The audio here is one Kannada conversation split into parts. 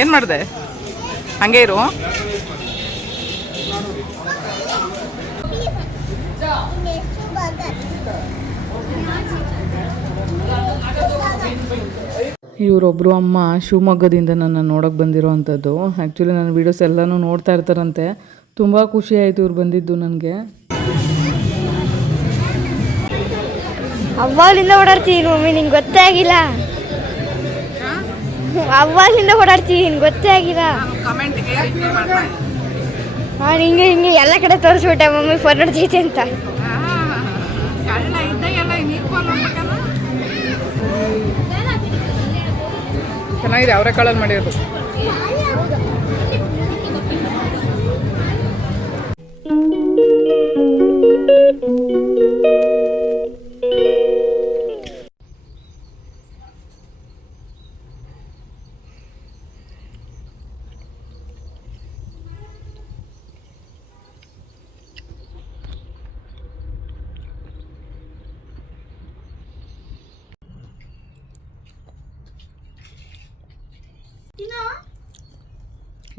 ಏನು ಮಾಡಿದೆ? ಹಂಗೆ ಇರು. ಇವರೊಬ್ಬರು ಅಮ್ಮ ಶಿವಮೊಗ್ಗದಿಂದ ನನ್ನ ನೋಡೋಕೆ ಬಂದಿರೋ ಅಂಥದ್ದು. ಆ್ಯಕ್ಚುಲಿ ನನ್ನ ವೀಡಿಯೋಸ್ ಎಲ್ಲನೂ ನೋಡ್ತಾ ಇರ್ತಾರಂತೆ. ತುಂಬ ಖುಷಿ ಆಯಿತು ಇವ್ರು ಬಂದಿದ್ದು ನನಗೆ. ಅವ್ವಾಲಿಂದ ಓಡಾಡ್ತಿದ್ದೀನಿ ಮಮ್ಮಿ, ನಿಂಗೆ ಗೊತ್ತೇ ಆಗಿಲ್ಲ. ಅವ್ವಾಲಿಂದ ಓಡಾಡ್ತಿದ್ದೀನಿ, ಗೊತ್ತೇ ಆಗಿಲ್ಲ. ನಾನು ಹಿಂಗೆ ಎಲ್ಲ ಕಡೆ ತೋರಿಸ್ಬಿಟ್ಟೆ ಮಮ್ಮಿ ಫೋನ್ ನೋಡ್ತೈತೆ ಅಂತ. ಚೆನ್ನಾಗಿದೆ, ಅವರೆಕಾಳಲ್ಲಿ ಮಾಡಿರೋದು.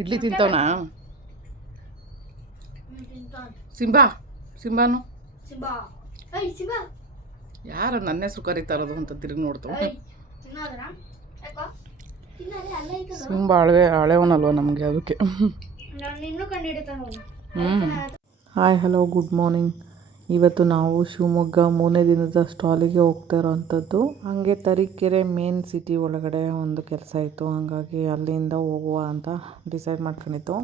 ಇಡ್ಲಿ ತಿಂತವನಾ ಸಿಂಬಾನು ಯಾರ ನನ್ನ ಹೆಸರು ಕರೀತಾ ಇರೋದು ಅಂತ ತಿರುಗಿ ನೋಡ್ತು. ಸಿಂಬ ಹಳೆವನಲ್ವ ನಮಗೆ, ಅದಕ್ಕೆ. Hi hello good morning. ಇವತ್ತು ನಾವು ಶಿವಮೊಗ್ಗ 3ನೇ ದಿನದ ಸ್ಟಾಲಿಗೆ ಹೋಗ್ತಾ ಇರೋವಂಥದ್ದು. ಹಾಗೆ ತರೀಕೆರೆ ಮೇನ್ ಸಿಟಿ ಒಳಗಡೆ ಒಂದು ಕೆಲಸ ಇತ್ತು, ಹಾಗಾಗಿ ಅಲ್ಲಿಂದ ಹೋಗುವ ಅಂತ ಡಿಸೈಡ್ ಮಾಡ್ಕೊಂಡಿತ್ತು.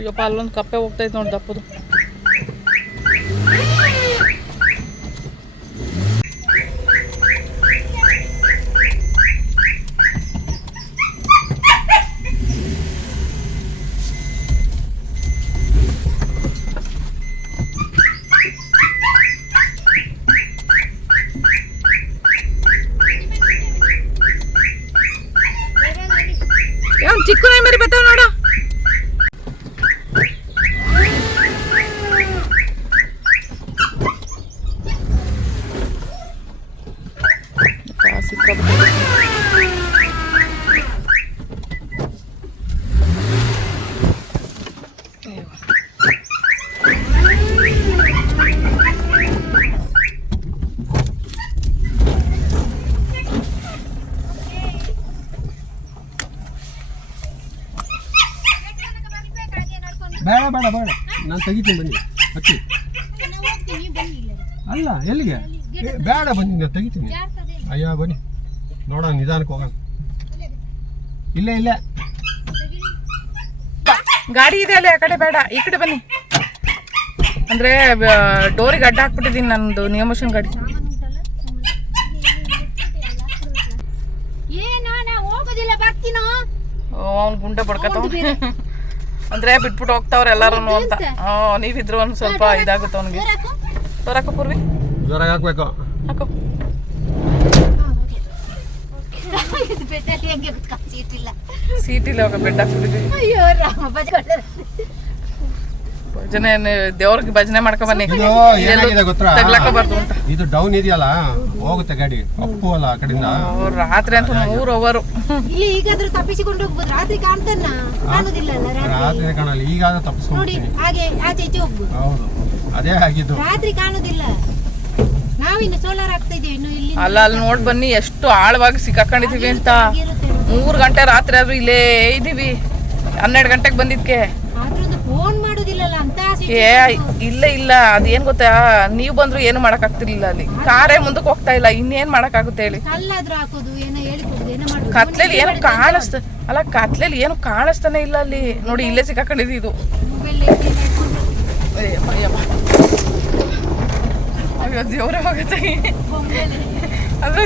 ಈಗಪ್ಪ ಅಲ್ಲೊಂದು ಕಪ್ಪೆ ಹೋಗ್ತಾಯಿತ್ತು ನೋಡಿ, ದಪ್ಪದು. ಚಿಕ್ಕ ನಾಯಿ ಮರಿ ಬರ್ತಾವ ನೋಡ. ಬೇಡ ಬೇಡ ಬೇಡ, ನಾನು ತೆಗಿತೀನಿ ಬನ್ನಿ. ಅಕ್ಕಿ ಅಲ್ಲ, ಎಲ್ಲಿಗೆ? ಬೇಡ ಬನ್ನಿ, ನಾನು ತೆಗಿತೀನಿ. ಅಯ್ಯೋ ಬನ್ನಿ ನೋಡೋಣ, ನಿಧಾನಕ್ಕೆ ಹೋಗೋಣ. ಇಲ್ಲೇ ಇಲ್ಲೇ ಗಾಡಿ ಇದೆ ಅಲ್ಲಿ, ಆ ಕಡೆ ಬೇಡ, ಈ ಕಡೆ ಬನ್ನಿ. ಅಂದರೆ ಡೋರಿಗೆ ಅಡ್ಡ ಹಾಕ್ಬಿಟ್ಟಿದ್ದೀನಿ ನಂದು ನಿಯಮೋಷನ್ ಗಾಡಿ. ಅವ್ನು ಗುಂಡ ಬಡ್ಕತ್ತವ ಅಂದ್ರೆ ಬಿಟ್ಬಿಟ್ಟು ಹೋಗ್ತಾವ್ರೆ ಎಲ್ಲಾರು ಅಂತ. ನೀವಿದ್ರು ಒಂದು ಸ್ವಲ್ಪ ಇದಾಗುತ್ತೆ ಅವನಿಗೆ. ತೋರಾಕ ಪೂರ್ವಿ ಜೋರಾಗಿ ಹಾಕ್ಬೇಕು. ಹಾಕೋ. ಸೀಟ್ ಇಲ್ಲ, ಬೆಡ್ ಹಾಕ್ಬಿಟ್ಟಿದ್ವಿ. ಭಜನೆ ದೇವ್ರಿಗೆ ಭಜನೆ ಮಾಡ್ಕೊಂಡ್ ಬನ್ನಿ, ತಗ್ಲಾಕಬಾರ್ದು ಅಂತ. ಇದು ಡೌನ್ ಇದೆಯಲ್ಲ, ಹೋಗುತ್ತೆ ಗಾಡಿ. ಅಪ್ಪು ಅಲ್ಲ ಆ ಕಡೆಯಿಂದ. ರಾತ್ರಿ ಅಂತೂ 3 ಅವರ್ ಈಗಾದ್ರೂ ತಪ್ಪಿಸಿಕೊಂಡು ಹೋಗ್ಬೋದು. ರಾತ್ರಿ ಕಾಣ್ತಾನ, ರಾತ್ರಿ ಕಾಣಲ್ಲ, ಈಗಾದ್ರೂ ತಪ್ಪಿಸ್ಕೊಂಡು. ಹೌದು, ಅದೇ ಆಗಿದ್ದು. ರಾತ್ರಿ ಕಾಣೋದಿಲ್ಲ. ನಾವಿನ್ನು ಸೋಲಾರ್ ಆಗ್ತಾ ಇದೀವಿ ಇನ್ನು ಇಲ್ಲಿ. ಅಲ್ಲ, ಅಲ್ಲಿ ನೋಡ್ ಬನ್ನಿ ಎಷ್ಟು ಆಳವಾಗಿ ಸಿಕ್ಕಾಕೊಂಡಿದೀವಿ ಅಂತ. 3 ಗಂಟೆ ರಾತ್ರಿ ಆದ್ರೂ ಇಲ್ಲೇ ಇದೀವಿ. 12 ಗಂಟೆಗೆ ಬಂದಿದ್ಕೆ ಫೋನ್ ಮಾಡೋದಿಲ್ಲ ಅಂತ. ಇಲ್ಲ ಅದೇನ್ ಗೊತ್ತಾ, ನೀವು ಬಂದ್ರು ಏನು ಮಾಡಕ್ ಆಗ್ತಿರ್ಲಿಲ್ಲ. ಅಲ್ಲಿ ಕಾರೇ ಮುಂದಕ್ಕೆ ಹೋಗ್ತಾ ಇಲ್ಲ, ಇನ್ನೇನ್ ಮಾಡಕ್ ಆಗುತ್ತೆ ಹೇಳಿ. ಕತ್ಲೇಲಿ ಏನು ಕತ್ಲೇಲಿ ಏನು ಕಾಣಿಸ್ತಾನೆ ಇಲ್ಲ ಅಲ್ಲಿ. ನೋಡಿ ಇಲ್ಲೇ ಸಿಕ್ಕಾಕೊಂಡಿದ್ವಿ. ಇದು ಅಯ್ಯೋ ದೇವ್ರೆ ಹೋಗುತ್ತೆ. ಅಂದ್ರೆ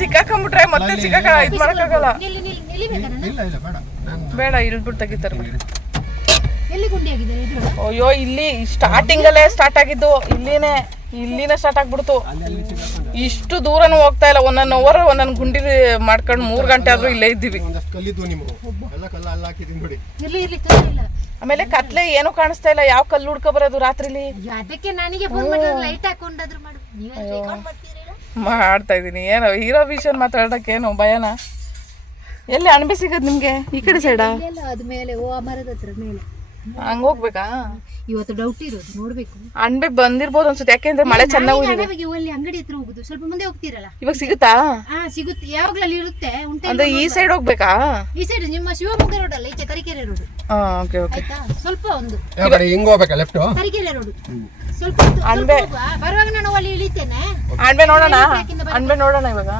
ಸಿಕ್ಕಾಕೊಂಡ್ಬಿಟ್ರೆ ಮತ್ತೆ ಇದ್ ಮಾಡಕ್ಕಾಗಲ್ಲ. ಬೇಡ, ಇಳ್ಬಿಟ್ಟು ತೆಗಿತಾರೆ. ಅಯ್ಯೋ, ಇಲ್ಲಿ ಸ್ಟಾರ್ಟಿಂಗ್ ಅಲ್ಲೇ ಸ್ಟಾರ್ಟ್ ಆಗಿದ್ದು. ಇಲ್ಲಿನೇ ಇಲ್ಲಿನ ಸ್ಟಾರ್ಟ್ ಆಗ್ಬಿಡ್ತು. ಇಷ್ಟು ದೂರನೂ ಹೋಗ್ತಾ ಇಲ್ಲ. 1 hour ಒಂದೊಂದು ಗುಂಡಿ ಮಾಡ್ಕೊಂಡು 3 ಗಂಟೆ ಆದ್ರೂ ಇಲ್ಲೇ ಇದ್ದೀವಿ. ಆಮೇಲೆ ಕತ್ಲೆ ಏನು ಕಾಣಿಸ್ತಾ ಇಲ್ಲ. ಯಾವ ಕಲ್ಲು ಹುಡ್ಕೊ ಬರೋದು ರಾತ್ರಿಲಿ? ಅದಕ್ಕೆ ನನಗೆ ಫೋನ್ ಮಾಡಿದ್ರೆ ಲೈಟ್ ಹಾಕೊಂಡಾದ್ರು ಮಾಡು. ಮಾಡ್ತಾ ಇದೀನಿ. ಏನೋ ಹೀರೋ ವಿಷನ್ ಮಾತಾಡಕ್ಕೆ ಏನು ಭಯನಾ? ಎಲ್ಲಿ ಅಣಬೆ ಸಿಗೋದು ನಿಮ್ಗೆ? ಈ ಕಡೆ ಸೈಡಾ? ಅದು ಮೇಲೆ ಮರದ ಹತ್ರ ಮೇಲೆ ಹಂಗ ಹೋಗ್ಬೇಕಾ? ಇವತ್ತು ಡೌಟ್ ಇರೋದು, ನೋಡ್ಬೇಕು. ಅಣಬೆ ಬಂದಿರ್ಬೋದು ಅನ್ಸುತ್ತೆ, ಯಾಕೆಂದ್ರೆ ಮಳೆ ಚೆನ್ನಾಗಿ ಅಲ್ಲಿ ಅಂಗಡಿ ಹತ್ರ ಹೋಗುದು. ಸ್ವಲ್ಪ ಮುಂದೆ ಹೋಗ್ತಿರಲ್ಲ, ಇವಾಗ ಸಿಗುತ್ತಾ? ಸಿಗುತ್ತೆ, ಯಾವಾಗ್ಲೂ ಇರುತ್ತೆ. ಅಂದ್ರೆ ಈ ಸೈಡ್ ಹೋಗ್ಬೇಕಾ? ಈ ಸೈಡ್ ನಿಮ್ಮ ಶಿವಮೊಗ್ಗ ರೋಡ್ ಅಲ್ಲ, ಈಚೆ ತರೀಕೆರೆ ರೋಡ್. Okay okay. ಆಯ್ತಾ, ಸ್ವಲ್ಪ ಒಂದು ಹಿಂಗ್ ಹೋಗ್ಬೇಕಾ ಲೆಫ್ಟ್? ತರೀಕೆರೆ ರೋಡ್ ಸ್ವಲ್ಪ ಅಣಬೆ ಬರುವಾಗ ನಾನು ಅಲ್ಲಿ ಇಳಿತೇನೆ. ಅಣಬೆ ನೋಡೋಣ, ಅಣಬೆ ನೋಡೋಣ ಇವಾಗ.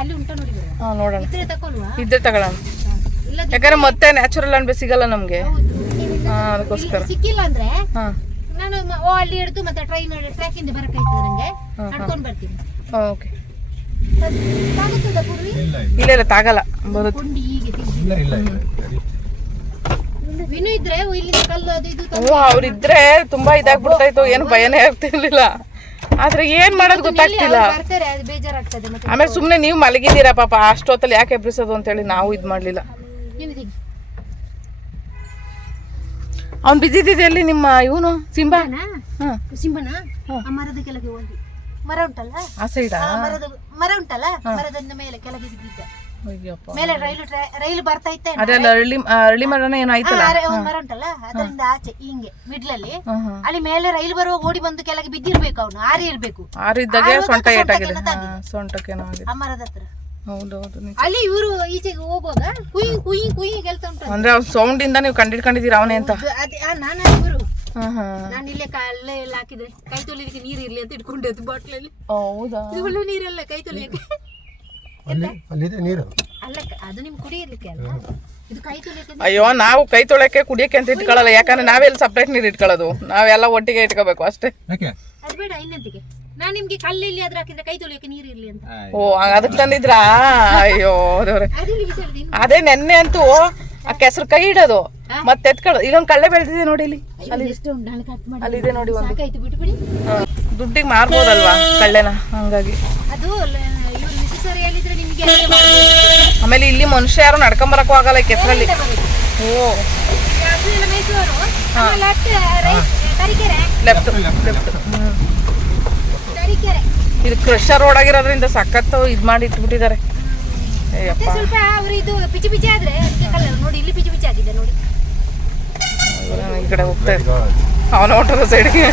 ಅಲ್ಲಿ ಉಂಟ ನೋಡಿ, ನೋಡೋಣ. ಇದ್ರೆ ತಗೊಳ್ವಾ? ಇದ್ರೆ ತಗೊಳ್ಳೋಣ. ಯಾಕಂದ್ರೆ ಮತ್ತೆ ನ್ಯಾಚುರಲ್ ಅಣಬೆ ಸಿಗಲ್ಲ ನಮ್ಗೆ, ಅದಕ್ಕೋಸ್ಕರ. ಸಿಕ್ಕಿಲ್ಲ ಅಂದ್ರೆ ನಾನು ಅಲ್ಲಿ ಹಿಡಿದು ಮತ್ತೆ ಟ್ರ್ಯಾಕ್ ಇಂದ ಬರಕಾಯ್ತದೆ, ನಂಗೆ ನಡ್ಕೊಂಡ್ ಬರ್ತೀನಿ. ಓಕೆ. ಇಲ್ಲ ಇಲ್ಲ ತಾಗಲ್ಲ, ಬರುತ್ತೆ. ವಿನು ಇದ್ರೆ ಇಲ್ಲಿ ಕಲ್ಲು ಅದು ಇದು. ಅವ್ರಿದ್ರೆ ತುಂಬಾ ಇದಾಗ್ಬಿಡ್ತಾ ಇತ್ತು, ಏನು ಭಯನೇ ಆಗ್ತಿರ್ಲಿಲ್ಲ. ಆದ್ರೆ ಏನ್ ಮಾಡೋದು ಗೊತ್ತಾಗ್ತಿಲ್ಲ. ಆಮೇಲೆ ಸುಮ್ನೆ ನೀವು ಮಲಗಿದ್ದೀರಾ ಪಾಪ, ಅಷ್ಟೊತ್ತಲ್ಲಿ ಯಾಕೆ ಎಬ್ರಿಸೋದು ಅಂತೇಳಿ ನಾವು ಇದ್ ಮಾಡ್ಲಿಲ್ಲ. ಅವ್ನು ಬಿದ್ದಿದ್ದೆ ಅಲ್ಲಿ ನಿಮ್ಮ ಇವನು ಸಿಂಬಾನ. ಸಿಂಬನ ಮರದ ಕೆಳಗೆ ಹೋಗಿ, ಮರ ಉಂಟಲ್ಲ ಆ ಸೈಡ, ಮರ ಉಂಟಲ್ಲ, ಮರದಿಂದ ಮೇಲೆ ಕೆಳಗೆ ಬಿದ್ದಿದ್ದ. ಮೇಲೆ ರೈಲು ಬರ್ತಾ ಇತ್ತೆ. ಅದೆಲ್ಲ ಅರಳಿ ಮರನ ಏನೋ ಆಯ್ತಲ್ಲ, ಮರ ಉಂಟಲ್ಲ ಅದರಿಂದ ಆಚೆ ಹಿಂಗೆ ಮಿಡ್ಲಲ್ಲಿ ಅಲ್ಲಿ ಮೇಲೆ ರೈಲು ಬರುವಾಗ ಓಡಿ ಬಂದು ಕೆಳಗೆ ಬಿದ್ದಿರ್ಬೇಕು. ಅವನು ಆರಿ ಇರ್ಬೇಕು. ಆರಿದ್ದಾಗೆ ಸೊಂಟ ಏಟಾಗಿದೆ, ಸೊಂಟಕ್ಕೇನೋ ಆಗಿದೆ ಆ ಮರದ ಹತ್ರ. ಹೌದೌದು. ಅಲ್ಲಿ ಇವರು ಈಚೆಗೆ ಹೋಗುವಾಗ ಕುಯ್ ಕುಯ್ ಕುಯ್ ಗೆಲ್ತಾ ಉಂಟು. ಅಂದ್ರೆ ಅವ್ನ ಸೌಂಡ್ ಇಂದ ನೀವು ಕಂಡಿಡ್ಕೊಂಡಿದ್ದೀರಾ ಅವನೇ ಅಂತ? ನಾನು ಇವರು ನಾನು ಇಲ್ಲೇ ಕಲ್ಲೆ ಎಲ್ಲ ಹಾಕಿದ್ರೆ ಕೈ ತೊಳಿಲಿಕ್ಕೆ ನೀರು ಇರ್ಲಿ ಅಂತ ಇಟ್ಕೊಂಡದ್ದು ಬಾಟ್ಲಲ್ಲಿ. ಹೌದಾ? ಒಳ್ಳೆ ನೀರೆಲ್ಲ ಕೈ ತೊಳಿಯಕ್ಕೆ ನೀರು ಅಲ್ಲ, ಅದು ನಿಮ್ ಕುಡಿಯಲಿಕ್ಕೆ ಅಲ್ಲ, ಇದು ಕೈ ತೊಳಿಯಕ್ಕೆ. ಅಯ್ಯೋ, ನಾವು ಕೈ ತೊಳೆಯಕ್ಕೆ ಕುಡಿಯಕ್ಕೆ ಅಂತ ಇಟ್ಕೊಳ್ಳಲ್ಲ. ಯಾಕಂದ್ರೆ ನಾವೆಲ್ಲ ಸಪ್ರೇಟ್ ನೀರು ಇಟ್ಕೊಳ್ಳೋದು, ನಾವೆಲ್ಲ ಒಟ್ಟಿಗೆ ಇಟ್ಕೋಬೇಕು ಅಷ್ಟೇ. ಅದು ಬೇಡ ಇನ್ನಂತಿಗೆ. ನಾನ್ ನಿಮ್ಗೆ ಕಲ್ಲಲ್ಲಿ ಆದ್ರೆ ಹಾಕಿದ್ರೆ ಕೈ ತೊಳಿಯಕ್ಕೆ ನೀರು ಇರ್ಲಿ ಅಂತ. ಓ, ಅದಕ್ಕೆ ತಂದಿದ್ರಾ? ಅಯ್ಯೋ ದೇವ್ರೆ. ಅದೇ ನೆನ್ನೆ ಅಂತೂ ಆ ಕೆಸರು ಕೈ ಇಡೋದು ಮತ್ತೆ ಎತ್ಕೊಳ್ಳೋದು. ಇಲ್ಲೊಂದು ಕಳ್ಳೆ ಬೆಳೆದಿದೆ ನೋಡಿ, ಇಲ್ಲಿ ಅಲ್ಲಿದೆ ನೋಡಿ. ಸಾಕಾಯ್ತು, ಬಿಟ್ಬಿಡಿ. ದುಡ್ಡಿಗೆ ಮಾರ್ಬೋದಲ್ವಾ ಕಳ್ಳೆನ, ಹಂಗಾಗಿ. ಅದು ಸರಿ ಹೇಳಿದ್ರೆ ನಿಮ್ಗೆ. ಆಮೇಲೆ ಇಲ್ಲಿ ಮನುಷ್ಯ ಯಾರು ನಡ್ಕೊಂಬರಕ್ಕೂ ಆಗಲ್ಲ ಈ ಕೆಸರಲ್ಲಿ. ಓ, ಲೆಫ್ಟ್ ಲೆಫ್ಟ್. ಇದು ಕ್ರಷರ್ ರೋಡ್ ಆಗಿರೋದ್ರಿಂದ ಸಖತ್ತು ಇದ್ ಮಾಡಿ ಇಟ್ಬಿಟ್ಟಿದ್ದಾರೆ. ಸ್ವಲ್ಪ ಅವರು ಇದು ಪಿಚಿ ಪಿಚಿ ಆದ್ರೆ ನೋಡಿ, ಇಲ್ಲಿ ಪಿಚಿ ಪಿಚಿ ಆಗಿದೆ ನೋಡಿ. ಈ ಕಡೆ ಹೋಗ್ತಾ ಇದ್ದ ಅವನ ಓಟದ ಸೈಡ್ಗೆ.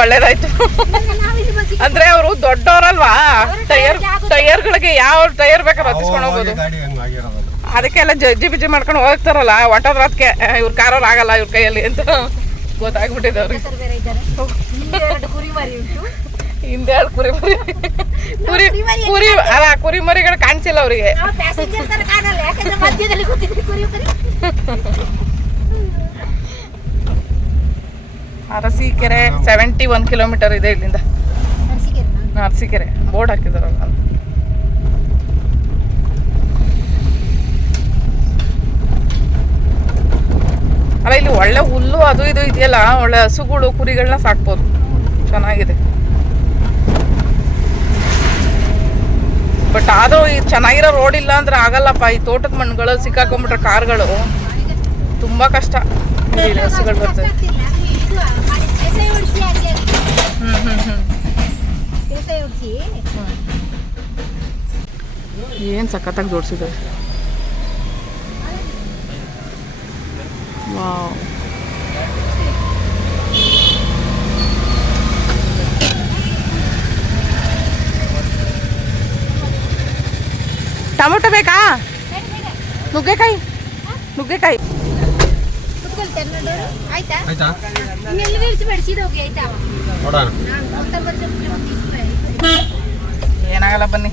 ಒಳ್ಳೇದಾಯ್ತು. ಅಂದ್ರೆ ಅವರು ದೊಡ್ಡವರಲ್ವಾ, ಟೈರ್ಗಳಿಗೆ ಯಾವ ಟೈರ್ ಬೇಕಾದ್ರೆ ಹತ್ತಿಸ್ಕೊಂಡು ಹೋಗೋದು. ಅದಕ್ಕೆಲ್ಲ ಜಜ್ಜಿ ಬಿಜ್ಜಿ ಮಾಡ್ಕೊಂಡು ಹೋಗ್ತಾರಲ್ಲ, ಹೊಂಟೋದ್ರ ಅದಕ್ಕೆ ಇವ್ರ ಕಾರವ್ರು ಆಗಲ್ಲ ಇವ್ರ ಕೈಯಲ್ಲಿ ಅಂತ ಗೊತ್ತಾಗ್ಬಿಟ್ಟಿದೆ ಅವ್ರಿಗೆ. ಹಿಂದೆ 2 ಕುರಿಮರಿ ಅಲ್ಲ, ಕುರಿಮರಿಗಳು ಕಾಣಿಸಿಲ್ಲ ಅವ್ರಿಗೆ. ಅರಸೀಕೆರೆ 71 ಕಿಲೋಮೀಟರ್ ಇದೆ ಇಲ್ಲಿಂದ. ಅರಸೀಕೆರೆ ಬೋರ್ಡ್ ಹಾಕಿದಾರ. ಅಲ್ಲ, ಇಲ್ಲಿ ಒಳ್ಳೆ ಹುಲ್ಲು ಅದು ಇದು ಇದೆಯಲ್ಲ, ಒಳ್ಳೆ ಹಸುಗಳು ಕುರಿಗಳನ್ನ ಸಾಕ್ಬೋದು, ಚೆನ್ನಾಗಿದೆ. ಬಟ್ ಆದ್ರೂ ಈ ಚೆನ್ನಾಗಿರೋ ರೋಡ್ ಇಲ್ಲ ಅಂದ್ರೆ ಆಗಲ್ಲಪ್ಪ. ಈ ತೋಟದ ಮಣ್ಣುಗಳು ಸಿಕ್ಕಾಕೊಂಡ್ಬಿಟ್ರೆ ಕಾರ್ಗಳು ತುಂಬಾ ಕಷ್ಟ. ಹಸುಗಳು ಬರ್ತವೆ. ಏನ್ ಸಖತ್ತಾಗಿ ಜೋಡಿಸಿದ್ದಾರೆ. ವಾವ್, ಟೊಮೊಟೊ ಬೇಕಾ? ನುಗ್ಗೆಕಾಯಿ ಆಯ್ತಾ? ಇನ್ನೆಲ್ಲಿ ನಿಲ್ಸಬೇಡಿ, ಸೀದಾ ಹೋಗಿ ಆಯ್ತಾ? ಏನಾಗಲ್ಲ ಬನ್ನಿ.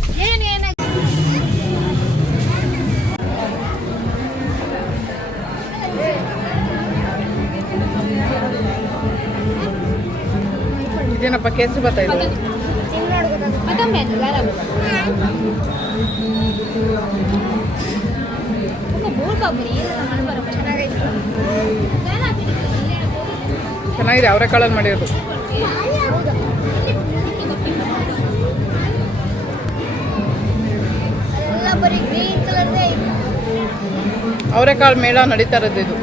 ಇದೇನಪ್ಪ ಕೇಸರಿ ಬರ್ತಾ ಇದೆ. ಚೆನ್ನಾಗಿದೆ, ಅವರೆಕಾಳಲ್ಲಿ ಮಾಡಿರೋದು. ಅವರೆಕಾಳು ಮೇಳ ನಡೀತಾ ಇರೋದು ಇದು.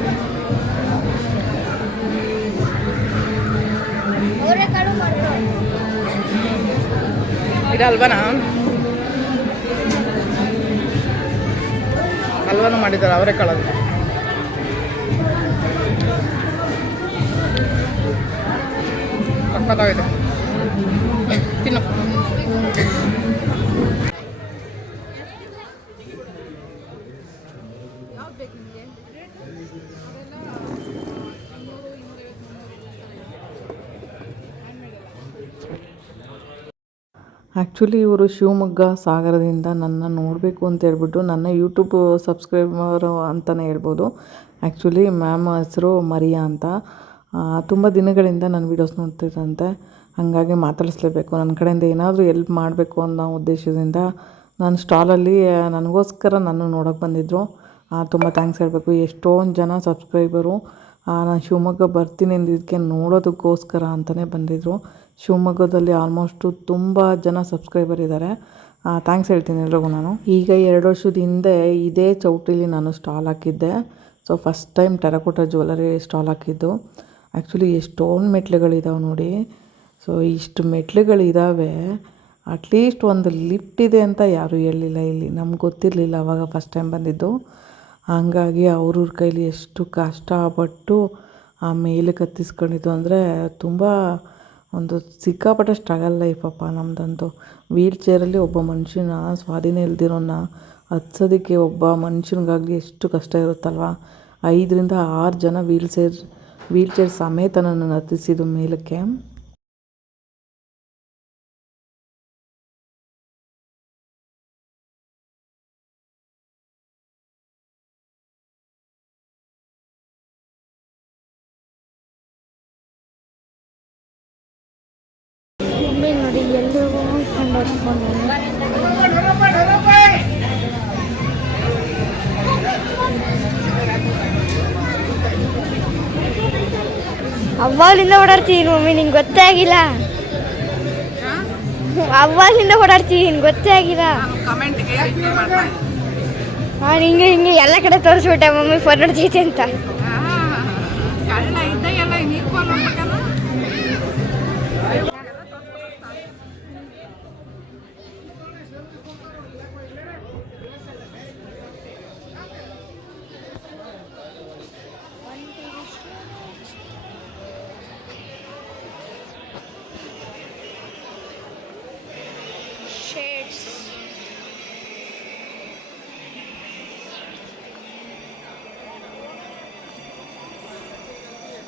ಇದಲ್ವನಾ? ಹಲ್ವಾನು ಮಾಡಿದ್ದಾರೆ ಅವರೆಕಾಳಲ್ಲಿ. ಸಕ್ಕತ್ತಾಗಿದೆ, ತಿನ್ನು. ಆ್ಯಕ್ಚುಲಿ ಇವರು ಶಿವಮೊಗ್ಗ ಸಾಗರದಿಂದ ನನ್ನ ನೋಡಬೇಕು ಅಂತ ಹೇಳ್ಬಿಟ್ಟು ನನ್ನ ಯೂಟ್ಯೂಬ್ ಸಬ್ಸ್ಕ್ರೈಬರು ಅಂತಲೇ ಹೇಳ್ಬೋದು. ಆ್ಯಕ್ಚುಲಿ ಮ್ಯಾಮ್ ಹೆಸರು ಮರಿಯಾ ಅಂತ. ತುಂಬ ದಿನಗಳಿಂದ ನನ್ನ ವೀಡಿಯೋಸ್ ನೋಡ್ತಿದ್ದಂತೆ, ಹಾಗಾಗಿ ಮಾತಾಡಿಸ್ಲೇಬೇಕು. ನನ್ನ ಕಡೆಯಿಂದ ಏನಾದರೂ ಎಲ್ಪ್ ಮಾಡಬೇಕು ಅನ್ನೋ ಉದ್ದೇಶದಿಂದ ನನ್ನ ಸ್ಟಾಲಲ್ಲಿ ನನಗೋಸ್ಕರ ನಾನು ನೋಡೋಕ್ಕೆ ಬಂದಿದ್ದರು. ತುಂಬ ಥ್ಯಾಂಕ್ಸ್ ಹೇಳಬೇಕು. ಎಷ್ಟೊಂದು ಜನ ಸಬ್ಸ್ಕ್ರೈಬರು ನಾನು ಶಿವಮೊಗ್ಗ ಬರ್ತೀನಿ ಅಂದಿದ್ದಕ್ಕೆ ನೋಡೋದಕ್ಕೋಸ್ಕರ ಅಂತಲೇ ಬಂದಿದ್ದರು. ಶಿವಮೊಗ್ಗದಲ್ಲಿ ಆಲ್ಮೋಸ್ಟು ತುಂಬ ಜನ ಸಬ್ಸ್ಕ್ರೈಬರ್ ಇದ್ದಾರೆ. ಥ್ಯಾಂಕ್ಸ್ ಹೇಳ್ತೀನಿ ಎಲ್ರಿಗೂ ನಾನು. ಈಗ 2 ವರ್ಷದ ಹಿಂದೆ ಇದೇ ಚೌಟ್ರಿಲಿ ನಾನು ಸ್ಟಾಲ್ ಹಾಕಿದ್ದೆ. So first time terracotta jewellery stall ಹಾಕಿದ್ದು. ಆ್ಯಕ್ಚುಲಿ ಎಷ್ಟೊಂದು ಮೆಟ್ಲುಗಳಿದಾವೆ ನೋಡಿ. ಸೊ ಇಷ್ಟು ಮೆಟ್ಲುಗಳಿದ್ದಾವೆ, ಅಟ್ಲೀಸ್ಟ್ ಒಂದು ಲಿಫ್ಟ್ ಇದೆ ಅಂತ ಯಾರೂ ಹೇಳಲಿಲ್ಲ ಇಲ್ಲಿ. ನಮ್ಗೆ ಗೊತ್ತಿರಲಿಲ್ಲ ಆವಾಗ ಫಸ್ಟ್ ಟೈಮ್ ಬಂದಿದ್ದು. ಹಾಗಾಗಿ ಅವ್ರವ್ರ ಕೈಲಿ ಎಷ್ಟು ಕಷ್ಟಪಟ್ಟು ಆ ಮೇಲೆ ಕತ್ತಿಸ್ಕೊಂಡಿದ್ದು ಅಂದರೆ ತುಂಬ ಒಂದು ಸಿಕ್ಕಾಪಟ್ಟೆ ಸ್ಟ್ರಗಲ್ ಲೈಫಪ್ಪ ನಮ್ಮದಂತೂ. ವೀಲ್ ಚೇರಲ್ಲಿ ಒಬ್ಬ ಮನುಷ್ಯನ ಸ್ವಾಧೀನ ಇಲ್ದಿರೋನ್ನ ಹತ್ಸೋದಕ್ಕೆ ಒಬ್ಬ ಮನುಷ್ಯನಿಗಾಗಲಿ ಎಷ್ಟು ಕಷ್ಟ ಇರುತ್ತಲ್ವ. 5 ರಿಂದ 6 ಜನ ವೀಲ್ ಚೇರ್ ಸಮೇತ ನನ್ನನ್ನು ಹತ್ತಿಸಿದ್ದು ಮೇಲಕ್ಕೆ. ನೋಡಿ ಎಲ್ಲರಿಗೂ ಅವ್ವಾಗಲಿಂದ ಓಡಾಡ್ತಿದ್ದೀನಿ ಮಮ್ಮಿ, ನಿಂಗೆ ಗೊತ್ತೇ ಆಗಿಲ್ಲ. ಅವ್ವಾಗಲಿಂದ ಓಡಾಡ್ತಿದ್ದೀನಿ, ಗೊತ್ತೇ ಆಗಿಲ್ಲ. ಹಾಂ, ಹಿಂಗೆ ಎಲ್ಲ ಕಡೆ ತೋರಿಸ್ಬಿಟ್ಟೆ ಮಮ್ಮಿ ಫೋನ್ ನೋಡ್ತೈತೆ ಅಂತ.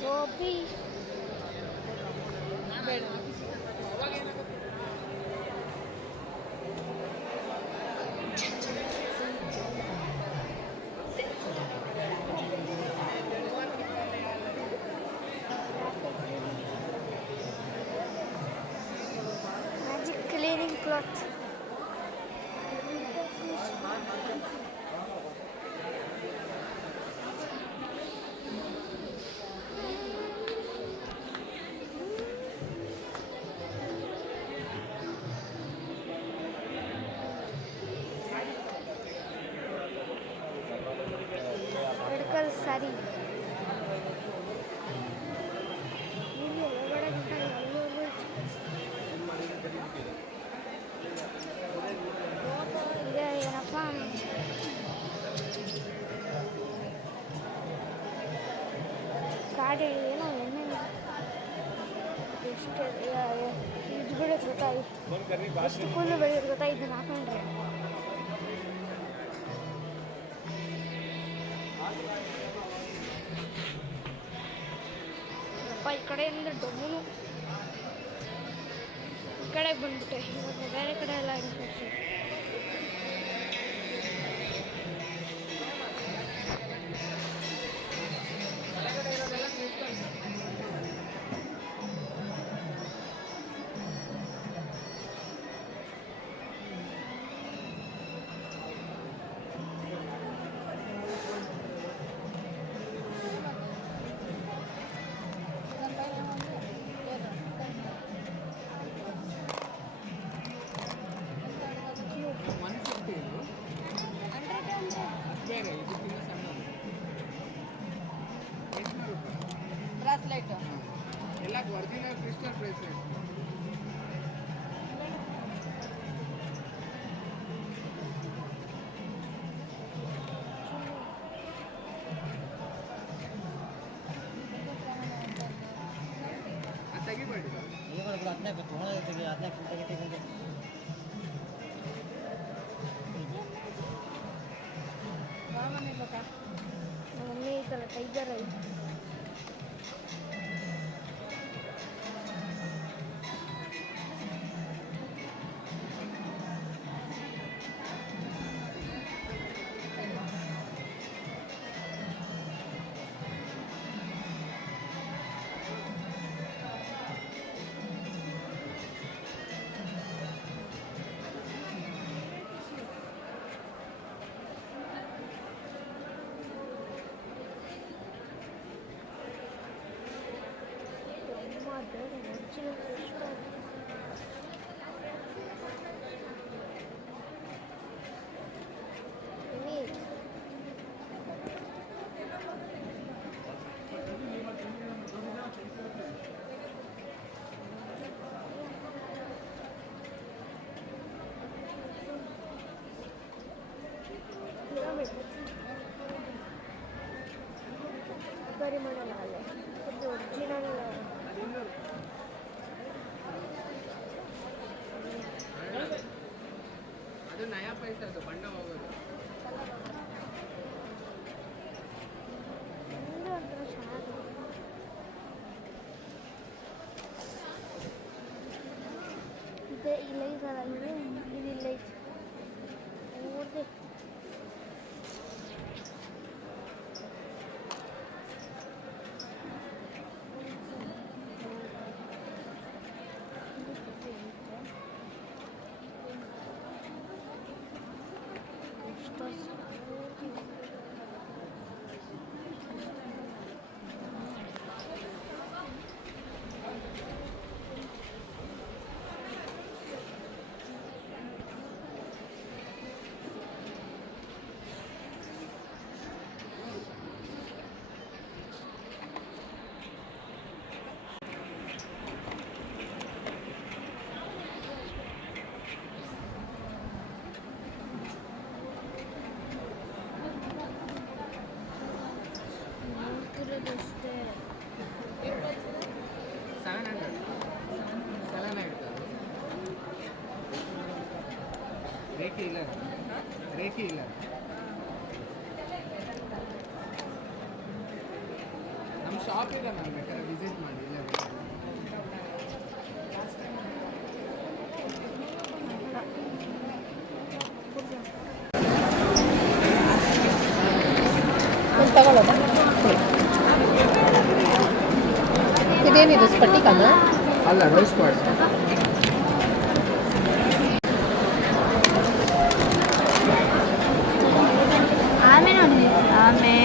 Gopi magic cleaning cloth. Sorry ಏನಪ್ಪ ಗಾಡಿ ಏನೋ ಎಣ್ಣೆ ಎಷ್ಟು ಇದು ಬೀಳೋದು ಗೊತ್ತಾಯ್ತು, ಎಷ್ಟು ಕೂದಲು ಬೆಳೆಯೋದು ಗೊತ್ತಾಯ್ತು ಇದನ್ನ ಹಾಕೊಂಡ್ರೆ. ಈ ಕಡೆಯಿಂದ ಡೊಮ್ಮನು ಈ ಕಡೆಗೆ ಬಂದ್ಬಿಟ್ಟೆ. ಇವಾಗ ಬೇರೆ ಕಡೆ ಎಲ್ಲ ಇನ್ಫೆಕ್ಷನ್. ಮಮ್ಮಿ ಈ ಥರ ಟೈಗರ್ ಐತೆ. ಪರಿಮಳ ಅಲ್ಲ ಇದು ಒರಿಜಿನಲ್. ಅದು ನಯಾ ಪೈಸೆ, ಅದು ಬಣ್ಣ ಹೋಗೋದು. ಒಂದು ಒಂಥರ ಚೆನ್ನಾಗಿದೆ. ಇದೆ ಇಲ್ಲ ಇದಲ್ಲ, ಇದಿಲ್ಲ ಐತೆ ನೋಡಿದೆ. ಅಷ್ಟೇ 700 ರೇಖೆ ಇಲ್ಲ, ರೇಖೆ ಇಲ್ಲ. ನಮ್ಮ ಶಾಪ್ ಇದೆ ಮ್ಯಾಮ್, ಬೇಕಾದ್ರೆ ವಿಸಿಟ್ ಮಾಡಿ. ಇಲ್ಲ ತಗೊಳ್ಳೋದಾ? ಇದೇನಿದು ಸ್ಫಟಿಕನ? ಅಲ್ಲ, ರೋಸ್ ಕ್ವಾರ್ಟ್ಸ್. ಆಮೆ ನೋಡಿ, ಆಮೆ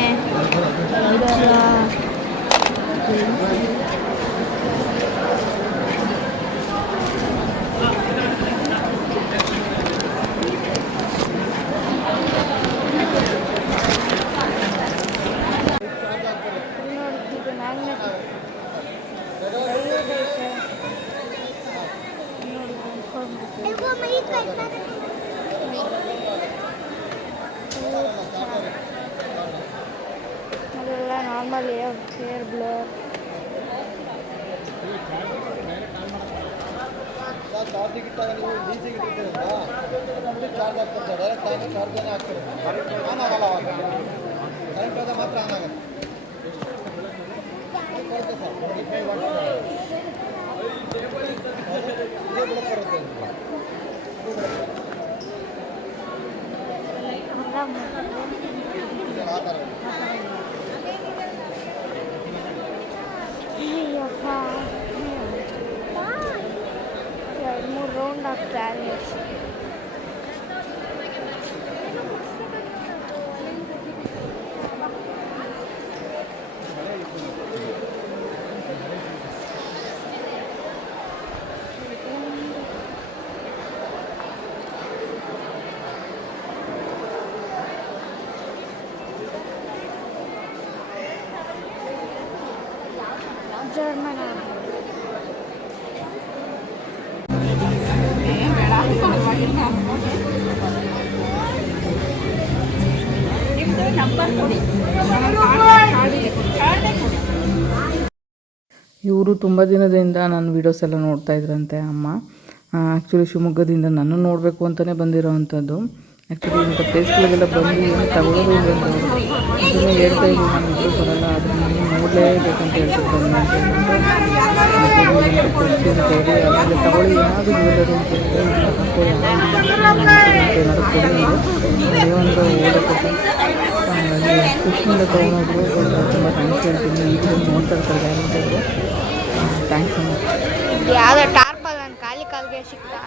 ಅದೆಲ್ಲ ನಾರ್ಮಲ್ ಹೇರ್ ಬ್ಲರ್. ಚಾರ್ಜಿಗೆ ಇಟ್ಟಾಗ ನೀವು ಡೀಸಿಗೆ ಇಟ್ಟಿದ್ದೀರಲ್ಲ, ಚಾರ್ಜ್ ಆಗ್ತದೆ. ಡೈರೆಕ್ಟ್ ಆಗಿ ಚಾರ್ಜನೇ ಆಗ್ತದೆ, ಆನ್ ಆಗಲ್ಲ. ಅವಾಗ ಕರೆಂಟ್ ಹೋದಾಗ ಮಾತ್ರ ಆನ್ ಆಗುತ್ತೆ. ಬರುತ್ತೆ ಸರ್, 25 ವಾಟ್ ಇದೇ ಬೆಳಕು ಬರುತ್ತೆ. ಆ ಥರ ಅಯ್ಯಪ್ಪ, 2-3 ರೌಂಡ್ ಆಗ್ತಾರೆ. ಜರ್ಮನ್ ಇವರು ತುಂಬ ದಿನದಿಂದ ನನ್ನ ವೀಡಿಯೋಸ್ ಎಲ್ಲ ನೋಡ್ತಾ ಇದ್ರಂತೆ ಅಮ್ಮ. ಆ್ಯಕ್ಚುಲಿ ಶಿವಮೊಗ್ಗದಿಂದ ನಾನು ನೋಡಬೇಕು ಅಂತಲೇ ಬಂದಿರೋ ಅಂಥದ್ದು. ಆ್ಯಕ್ಚುಲಿ ಇಂಥ ಪ್ಲೇಸ್ಗಳಿಗೆಲ್ಲ ಬಂದು ಏನು ತಗೊಳ್ಳೋದು ಇಲ್ಲ ಅಂತ ಅವರು ಅದನ್ನು ಹೇಳ್ತಾ ಇದ್ದೀವಿ, ನಾನು ಇದ್ರೂ ಬರೋಲ್ಲ, ಅದನ್ನು ನೀವು ನೋಡಲೇಬೇಕಂತ ಹೇಳ್ತಿರ್ತಾರೆ ಅಂತ ಹೇಳ್ಬಿಟ್ಟು ಅಂತ ಹೇಳಿ ಆಮೇಲೆ ತಗೊಳ್ಳಿ ಏನಾದರೂ ಜ್ಯುವೆಲ್ಲರಿ ಅಂತ ಹೇಳಿದ್ರೆ ಹಾಕೋ ಏನಾದರೂ ಕೊಡಿ ಅದೇ ಒಂದು ಓದಕ್ಕೆ ಹಾಗಾಗಿ ಖುಷಿಯಿಂದ ತೊಗೊಂಡೋದ್ರು. ತುಂಬ ಥ್ಯಾಂಕ್ಸ್ ಹೇಳ್ತೀನಿ. ಈಗಲೂ ನೋಡ್ತಾ ಇರ್ತಾರೆ ಗ್ಯಾರಂಟಿಯವರು. ಥ್ಯಾಂಕ್ಸ್ ಅಮ್ಮ. ಯಾವುದೋ ಟಾರ್ಪಲ್ ನನ್ನ ಕಾಲಿಗೆ ಸಿಗ್ತಾ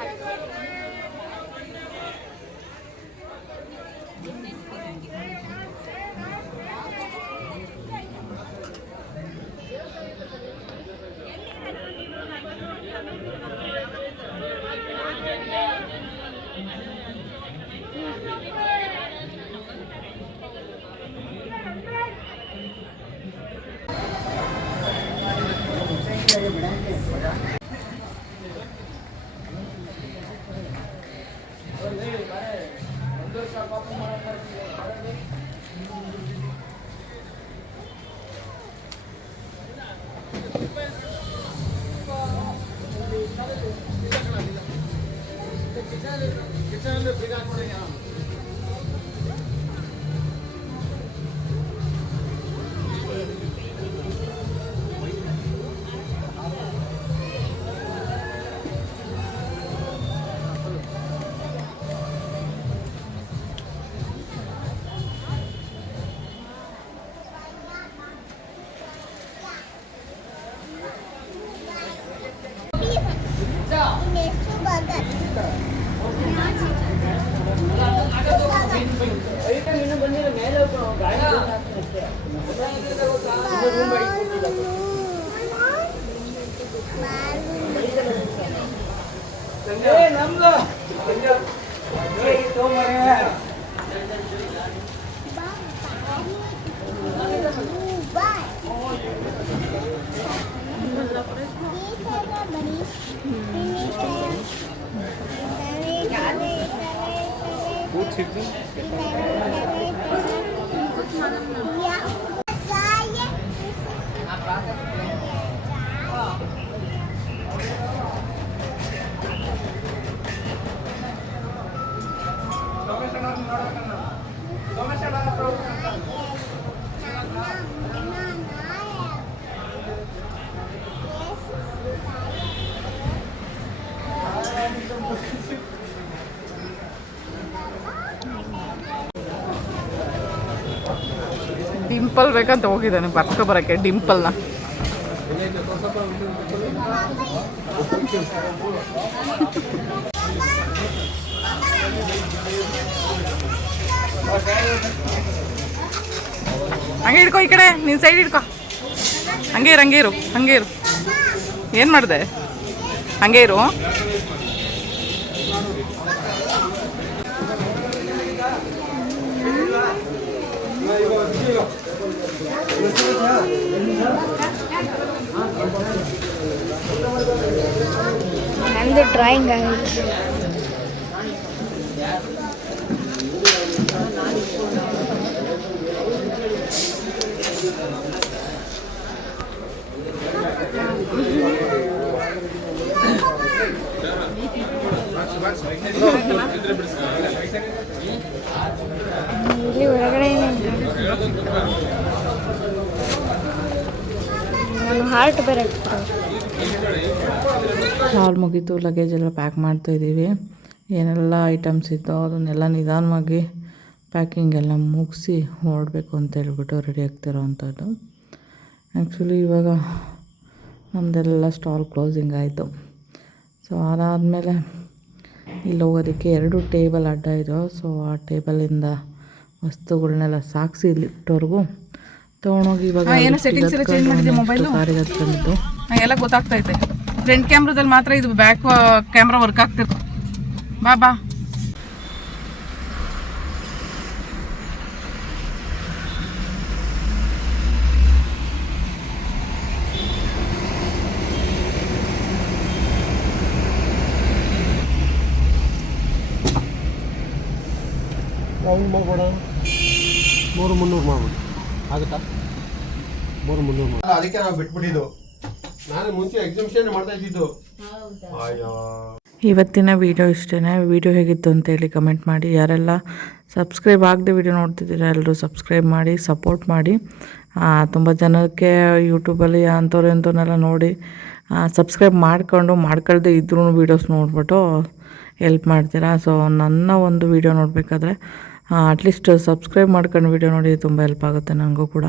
ಡಿಂಪಲ್ ಬೇಕಂತ ಹೋಗಿದ್ದಾನೆ ಬರ್ಕೊಬರೋಕ್ಕೆ ಡಿಂಪಲ್ನ. ಹಂಗೆ ಹಿಡ್ಕೊ, ಈ ಕಡೆ ನಿನ್ನ ಸೈಡ್ ಹಿಡ್ಕೊ. ಹಂಗೆ ಇರು ಹಂಗೆ ಇರು ಹಂಗೆ ಇರು. ಏನು ಮಾಡಿದೆ? ಹಂಗೆ ಇರು. ನಂದು ಡ್ರಾಯಿಂಗ್ ಆಗಿತ್ತು. ಇಲ್ಲಿ ಒಳಗಡೆ ನಾನು ಹಾರ್ಟ್ ಬೇರೆ ಶಾಲ್ ಮುಗೀತು, ಲಗೇಜ್ ಎಲ್ಲ ಪ್ಯಾಕ್ ಮಾಡ್ತಾಯಿದ್ದೀವಿ. ಏನೆಲ್ಲ ಐಟಮ್ಸ್ ಇದ್ದೋ ಅದನ್ನೆಲ್ಲ ನಿಧಾನವಾಗಿ ಪ್ಯಾಕಿಂಗ್ ಎಲ್ಲ ಮುಗಿಸಿ ಹೊರಡಬೇಕು ಅಂತ ಹೇಳ್ಬಿಟ್ಟು ರೆಡಿ ಆಗ್ತಿರೋ ಅಂಥದ್ದು. ಆ್ಯಕ್ಚುಲಿ ಇವಾಗ ನಮ್ಮದೆಲ್ಲ ಸ್ಟಾಲ್ ಕ್ಲೋಸಿಂಗ್ ಆಯಿತು. ಸೊ ಅದಾದಮೇಲೆ ಇಲ್ಲಿ ಹೋಗೋದಕ್ಕೆ 2 ಟೇಬಲ್ ಅಡ್ಡ ಇದ್ದೋ. ಸೊ ಆ ಟೇಬಲಿಂದ ವಸ್ತುಗಳನ್ನೆಲ್ಲ ಸಾಗಿಸಿ ಲಿಫ್ಟ್ವರೆಗೂ ತೊಗೊಂಡೋಗಿ ಇವಾಗ ಕಾರಿಗೆ ಹತ್ಕೊಂಡಿದ್ದು ಎಲ್ಲ ಗೊತ್ತಾಗ್ತೈತೆ. ಫ್ರಂಟ್ ಕ್ಯಾಮ್ರಾದಲ್ಲಿ ಮಾತ್ರ ಇದು ಬ್ಯಾಕ್ ಕ್ಯಾಮ್ರಾ ವರ್ಕ್ ಆಗ್ತಿರ್ತದೆ. ಬಾ ಬಾ ರೌಂಡ್ ಮಾಡ್ಬೋಣ 300 ಮಾಡ್ಬೋದು ಆಗುತ್ತಾ 300 ಮಾಡಿ ಅದಕ್ಕೆ ನಾವು ಬಿಟ್ಬಿಟ್ಟಿದ್ದು ನಾನು ಮುಂಚೆ ಎಕ್ಸಿಬಿಷನ್ ಮಾಡ್ತಾ ಇದ್ದಿದ್ದು ಅಯ್ಯೋ ಇವತ್ತಿನ ವೀಡಿಯೋ ಇಷ್ಟೇ. ವೀಡಿಯೋ ಹೇಗಿತ್ತು ಅಂತೇಳಿ ಕಮೆಂಟ್ ಮಾಡಿ. ಯಾರೆಲ್ಲ ಸಬ್ಸ್ಕ್ರೈಬ್ ಆಗದೆ ವೀಡಿಯೋ ನೋಡ್ತಿದ್ದೀರಾ ಎಲ್ಲರೂ ಸಬ್ಸ್ಕ್ರೈಬ್ ಮಾಡಿ ಸಪೋರ್ಟ್ ಮಾಡಿ. ತುಂಬ ಜನಕ್ಕೆ ಯೂಟ್ಯೂಬಲ್ಲಿ ಅಂಥವ್ರು ಇಂಥವ್ರನ್ನೆಲ್ಲ ನೋಡಿ ಸಬ್ಸ್ಕ್ರೈಬ್ ಮಾಡ್ಕೊಳ್ದೆ ಇದ್ರೂ ವೀಡಿಯೋಸ್ ನೋಡ್ಬಿಟ್ಟು ಹೆಲ್ಪ್ ಮಾಡ್ತೀರಾ. ಸೊ ನನ್ನ ಒಂದು ವೀಡಿಯೋ ನೋಡಬೇಕಾದ್ರೆ ಅಟ್ಲೀಸ್ಟ್ ಸಬ್ಸ್ಕ್ರೈಬ್ ಮಾಡ್ಕೊಂಡು ವೀಡಿಯೋ ನೋಡಿ ತುಂಬ ಹೆಲ್ಪ್ ಆಗುತ್ತೆ ನನಗೂ ಕೂಡ.